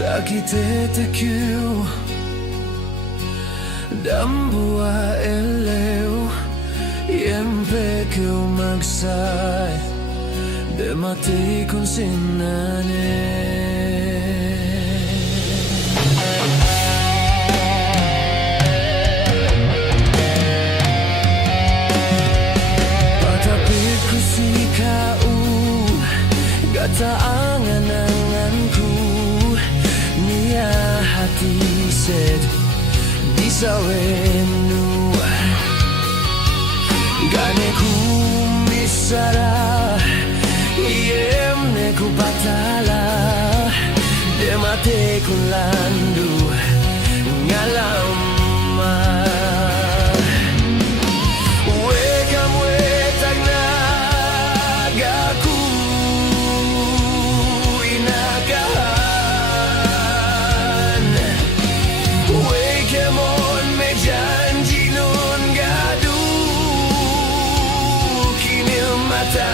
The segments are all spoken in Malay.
Takitetekiu Dambua eleu Yempe kiu magsay Demati kun sinane Patapit ku si kau Gata angan-anganku Nia hati sed Disawenu Gane ku misara Iemne ku batala Demate ku landu Ngalama Wekam wetagna Gaku Inakahan Wekemon me janji nun gadu Kinil mata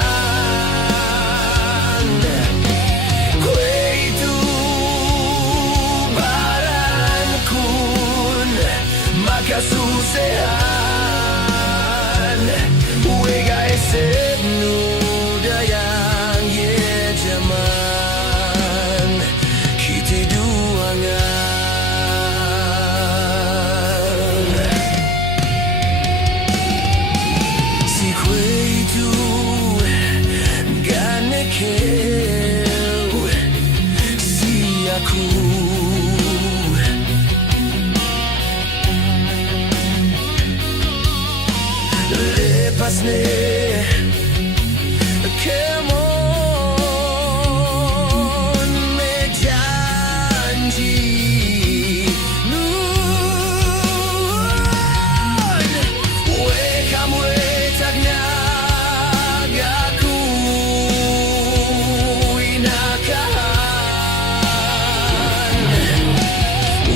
Kasusehan Wega esep nuda yang ye jaman Kita duangan Si kue itu Gane keu Si aku Lepas ni Kemon me janji Nun Wekam wetagna Gaku Inakahan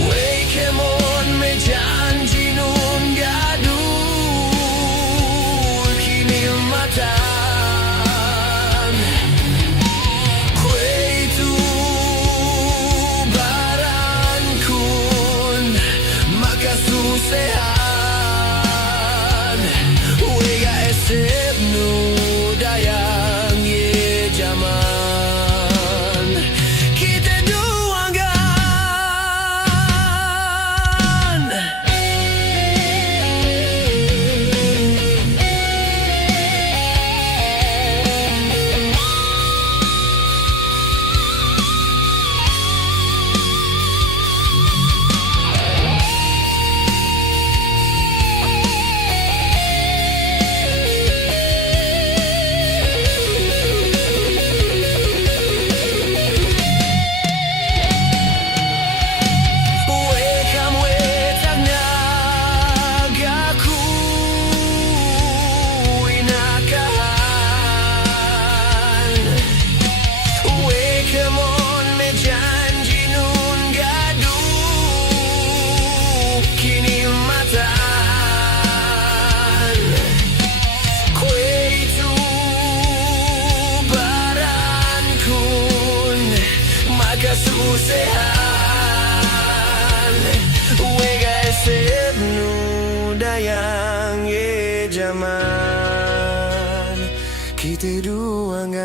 Wekemon me janji nun gadu Sehan Wega esep nuda yang ye jaman Kita duangan Kasusehan Wega esep nuda yang ye jaman Kita duangan